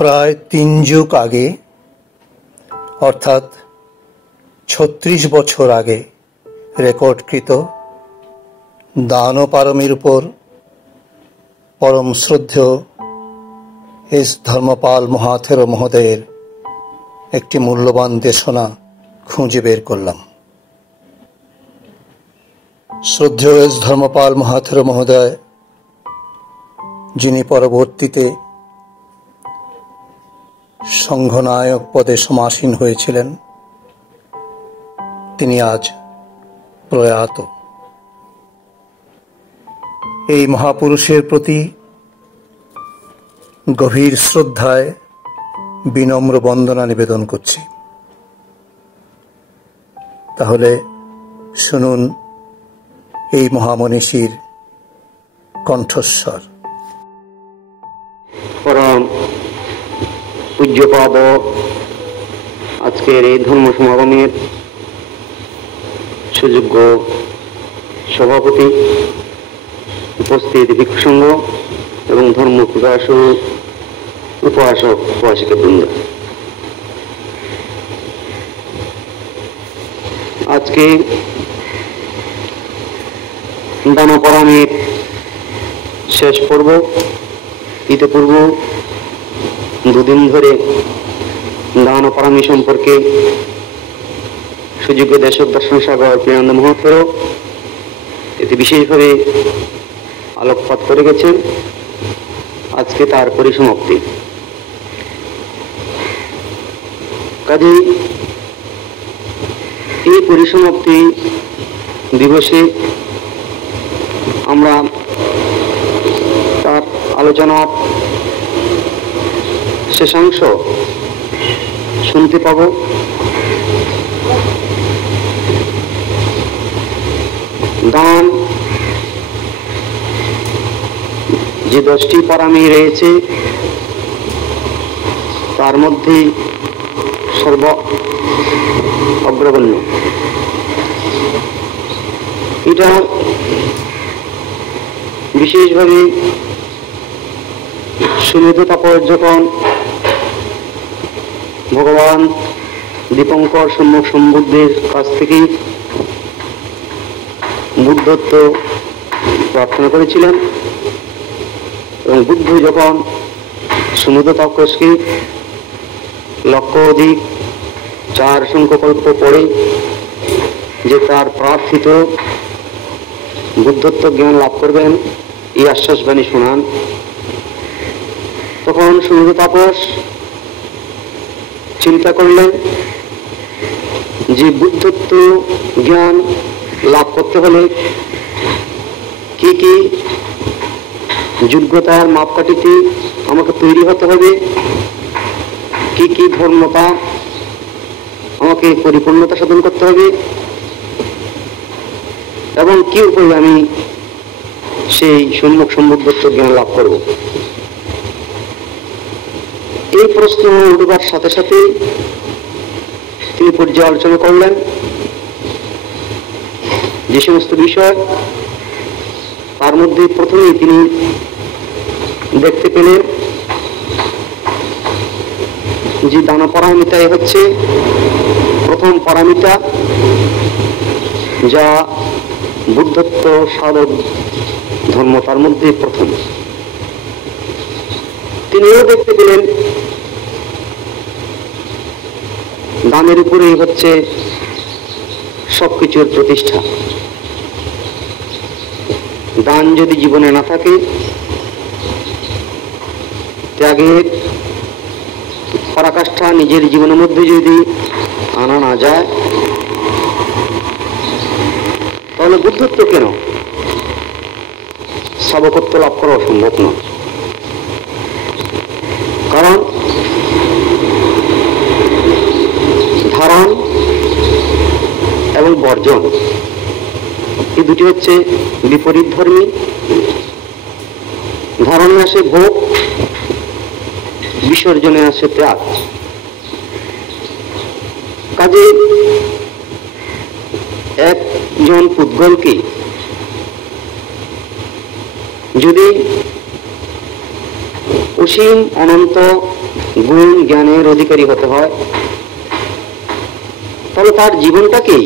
প্রায় ৩ যুগ আগে, অর্থাৎ ৩৬ বছর আগে রেকর্ডকৃত দানপারমির উপর পরম শ্রদ্ধেয় এস ধর্মপাল মহাথেরো মহোদয়ের একটি মূল্যবান দেশনা খুঁজে বের করলাম। শ্রদ্ধেয় এস ধর্মপাল মহাথেরো মহোদয়, যিনি পরবর্তীতে সংঘনায়ক পদে সমাসীন হয়েছিলেন, তিনি আজ প্রয়াত। এই মহাপুরুষের প্রতি গভীর শ্রদ্ধায় বিনম্র বন্দনা নিবেদন করছি। তাহলে শুনুন এই মহামনীষীর কণ্ঠস্বর। পরম পূজ্যপাদ আজকের এই ধর্ম সমাগমের সুযোগ্য সভাপতি, উপস্থিত ভিক্ষুসংঘ এবং ধর্ম পিপাসু উপাসক উপাসিকা বৃন্দ, আজকে দানপারমির শেষ পর্ব। ইতিপূর্ব দুদিন ধরে দানপারমি সম্পর্কে সুযোগ্য দেশদর্শন সাগর প্রিয়ানন্দ মহাথেরো এতে বিশেষভাবে আলোকপাত করে গেছেন। আজকে তার পরিসমাপ্তি। কাজেই এই পরিসমাপ্তি দিবসে আমরা তার আলোচনার শেষাংশ শুনতে পাব। দান যে 10টি পারামি রয়েছে তার মধ্যে সর্ব অগ্রগণ্য। এটা বিশেষভাবে সুমেধ তাপস যখন ভগবান দীপঙ্কর সম্যক সম্বুদ্ধের কাছ থেকে বুদ্ধত্ব প্রার্থনা করেছিলেন এবং বুদ্ধ যখন সুমেধ তাপসকে লক্ষ অধিক 4 সংখ্যকল্প পড়ে যে তার প্রার্থিত বুদ্ধত্ব জ্ঞান লাভ করবেন এই আশ্বাসবাণী শোনান, তখন সুমেধ তাপস চিন্তা করলেন যে বুদ্ধত্ব জ্ঞান লাভ করতে হলে কি কি যোগ্যতার মাপকাঠিতে আমাকে তৈরি হতে হবে, কি কি ধর্মতা আমাকে পরিপূর্ণতা সাধন করতে হবে এবং কি উপায়ে আমি সেই সম্যক সম্বুদ্ধত্ব জ্ঞান লাভ করব। এই প্রশ্ন উঠবার সাথে সাথে তিনি পর্যালোচনা করলেন যে সমস্ত বিষয়। তার মধ্যে প্রথমেই তিনি দেখতে পেলেন যে দানপারমিতাই হচ্ছে প্রথম পারমিতা, যা বুদ্ধত্ব সাধক ধর্ম তার মধ্যে প্রথম। তিনিও দেখতে পেলেন দানের উপরেই হচ্ছে সবকিছুর প্রতিষ্ঠা। দান যদি জীবনে না থাকে, ত্যাগের পরাকাষ্ঠা নিজের জীবনের মধ্যে যদি আনা না যায়, তাহলে বুদ্ধত্ব কেন, শাবকত্ব লাভ করা অসম্ভব নয়। কারণ ধারণ এবং বর্জন এই দুটি হচ্ছে বিপরীত ধর্মী। ধারণে আসে ভোগ, বিসর্জনে আসে ত্যাগ। কাজে একজন পুদ্গলকে যদি অসীম অনন্ত গুণ জ্ঞানের অধিকারী হতে হয়, তাহলে তার জীবনটাকেই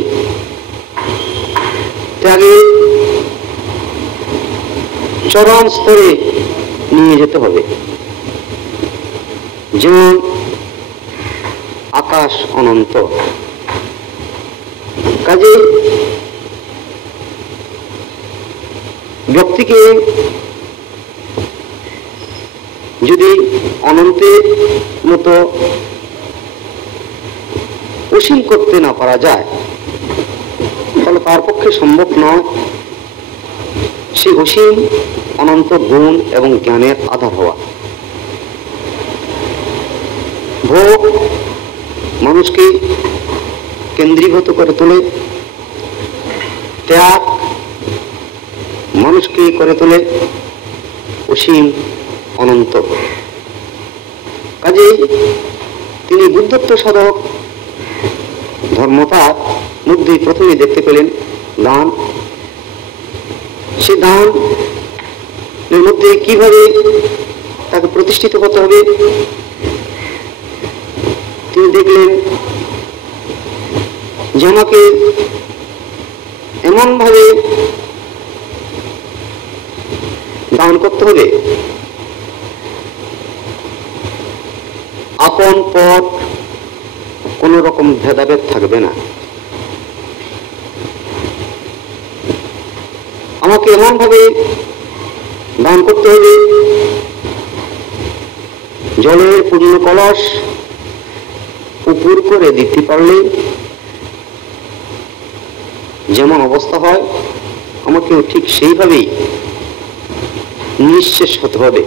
ত্যাগে চরম স্তরে নিয়ে যেতে হবে। যেমন আকাশ অনন্ত, কাজে ব্যক্তিকে যদি অনন্তের মতো অসীম করতে না পারা যায়, তাহলে তার পক্ষে সম্ভব নয় সেই অসীম অনন্ত গুণ এবং জ্ঞানের আধার হওয়া। ভোগ মানুষকে কেন্দ্রীভূত করে তোলে, ত্যাগ মানুষকে করে তোলে অসীম অনন্ত। কাজেই তিনি বুদ্ধত্ব সাধক ধর্মতার মধ্যে প্রথমে দেখতে পেলেন দান। সে দানের মধ্যে কিভাবে তাকে প্রতিষ্ঠিত করতে হবে তিনি দেখলেন যে আমাকে এমন ভাবে দান করতে হবে আপন পর কোন রকম ভেদাভেদ থাকবে না। আমাকে এমন ভাবে দান করতে হবে জলের পূর্ণ কলস উপর করে দিতে পারলে যেমন অবস্থা হয় আমাকেও ঠিক সেইভাবেই নিঃশেষ হতে হবে।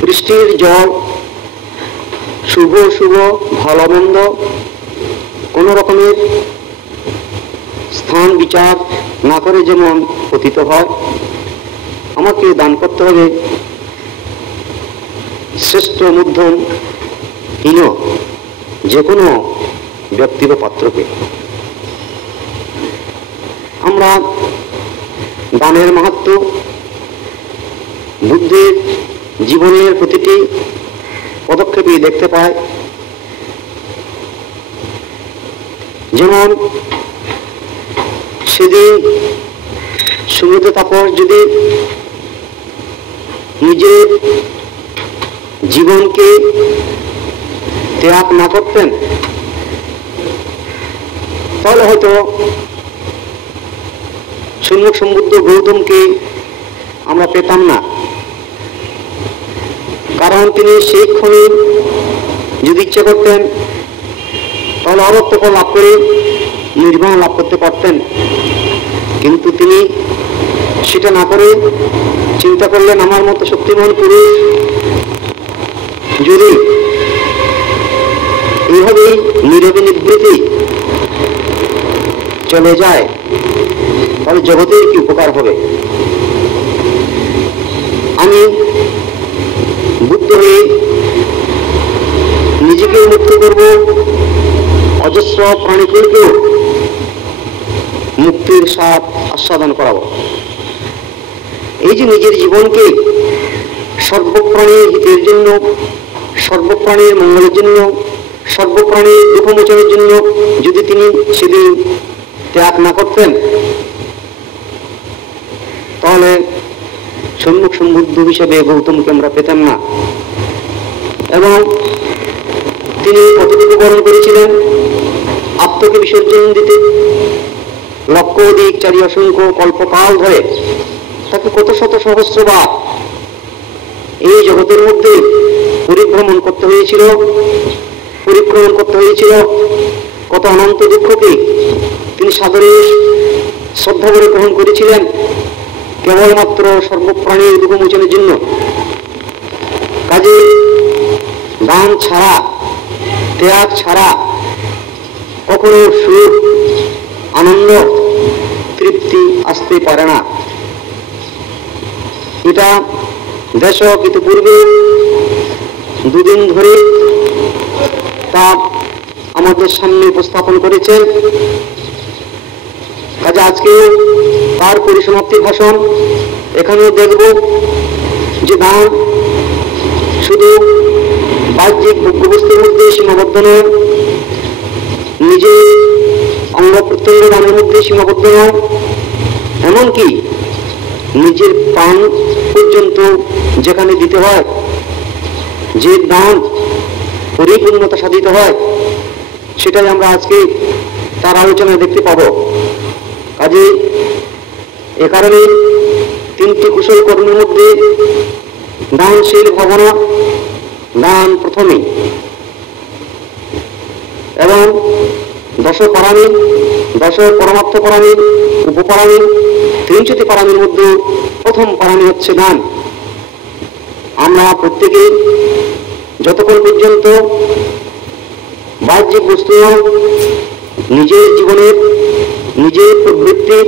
বৃষ্টির জল শুভ শুভ ভালো মন্দ কোন রকমের স্থান বিচার না করে যেমন পতিত হয়, আমাকে দান করতে হবে শ্রেষ্ঠ মধ্যম হীন যে কোনো ব্যক্তি বা পাত্রকে। আমরা দানের মাহাত্ম্য বুদ্ধের জীবনের প্রতিটি পদক্ষেপে দেখতে পাই। যেমন সেদিন সুমিত তাপস যদি নিজের জীবনকে ত্যাগ না করতেন তাহলে হয়তো সম্যক সম্বুদ্ধ গৌতমকে আমরা পেতাম না। কারণ তিনি সেই ক্ষণে যদি ইচ্ছে করতেন তাহলে অবত্যক লাভ করে নির্বাণ লাভ করতে পারতেন, কিন্তু তিনি সেটা না করে চিন্তা করলেন আমার মতো শক্তিমান পুরুষ যদি এইভাবেই নীরবে নিবৃত্তি চলে যায় তাহলে জগতের কি উপকার হবে। আমি বুদ্ধ হয়ে নিজেকে মুক্ত করব, অজস্র প্রাণীকুলকেও মুক্তির স্বাদ আস্বাদন করাবো। এই যে নিজের জীবনকে সর্বপ্রাণীর হিতের জন্য, সর্বপ্রাণীর মঙ্গলের জন্য, সর্বপ্রাণীর দুঃখমোচনের জন্য যদি তিনি সেদিন ত্যাগ না করতেন তাহলে সম্যক সম্বুদ্ধ হিসেবে গৌতমকে আমরা পেতাম না। এবং তিনি কতটুকু বরণ করেছিলেন আত্মকে বিসর্জন দিতে, লক্ষ অধিক চারি অসংখ্য কল্পকাল ধরে তাকে কত শত সহস্রবার এই জগতের মধ্যে পরিভ্রমণ করতে হয়েছিল, কত অনন্ত দুঃখকে তিনি সাদরে শ্রদ্ধা করে গ্রহণ করেছিলেন কেবলমাত্র সর্বপ্রাণীর দুঃখমোচনের জন্য। কাজে দান ছাড়া, ত্যাগ ছাড়া কখনো সুখ, আনন্দ, তৃপ্তি আসতে পারে না। এটা দেশক ইতিপূর্বে দুদিন ধরে তা আমাদের সামনে উপস্থাপন করেছেন। কাজে আজকে তার পরিসমাপ্তি ভাষণ এখানেও দেখব যে দান শুধু বাহ্যিক ভোগ্যবস্তুর মধ্যে সীমাবদ্ধ নয়, নিজের অঙ্গ প্রত্যঙ্গ দানের মধ্যে সীমাবদ্ধ নয়, এমনকি নিজের প্রাণ পর্যন্ত যেখানে দিতে হয়, যে দান পরিপূর্ণতা সাধিত হয়, সেটাই আমরা আজকে তার আলোচনায় দেখতে পাব। কাজে এ কারণে 3টি কুশল কর্মের মধ্যে দানশীল ভাবনা, দান প্রথমে, এবং দশপারামি, দশ পরমার্থ পারামি, উপপারামি, 300টি পারামির মধ্যে প্রথম পারামি হচ্ছে দান। আমরা প্রত্যেকে যতক্ষণ পর্যন্ত বাহ্যিক বস্তু নিজের জীবনের, নিজের প্রবৃত্তির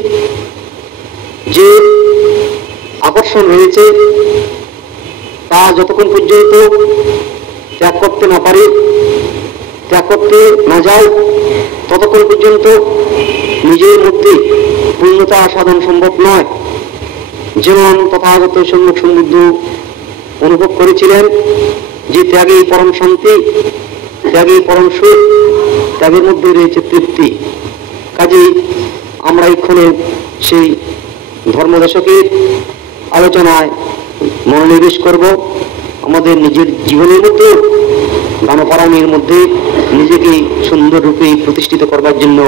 যে আকর্ষণ রয়েছে তা যতক্ষণ পর্যন্ত ত্যাগ করতে না পারি, ত্যাগ করতে না যায়, ততক্ষণ পর্যন্ত নিজের মধ্যে পূর্ণতা সাধন সম্ভব নয়। যেমন তথাগত সম্মুখ সমুদ্ধ অনুভব করেছিলেন যে ত্যাগেই পরম শান্তি, ত্যাগেই পরম সুখ, ত্যাগের মধ্যে রয়েছে তৃপ্তি। কাজেই আমরা এক্ষণে সেই ধর্মদশকের আলোচনায় মনোনিবেশ করব। আমাদের নিজের জীবনের মধ্যে দানপারামির মধ্যে নিজেকে সুন্দর রূপে প্রতিষ্ঠিত করবার জন্য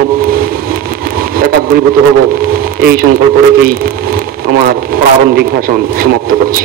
একাগ্রীভূত হব, এই সংকল্প রেখেই আমার প্রারম্ভিক ভাষণ সমাপ্ত করছি।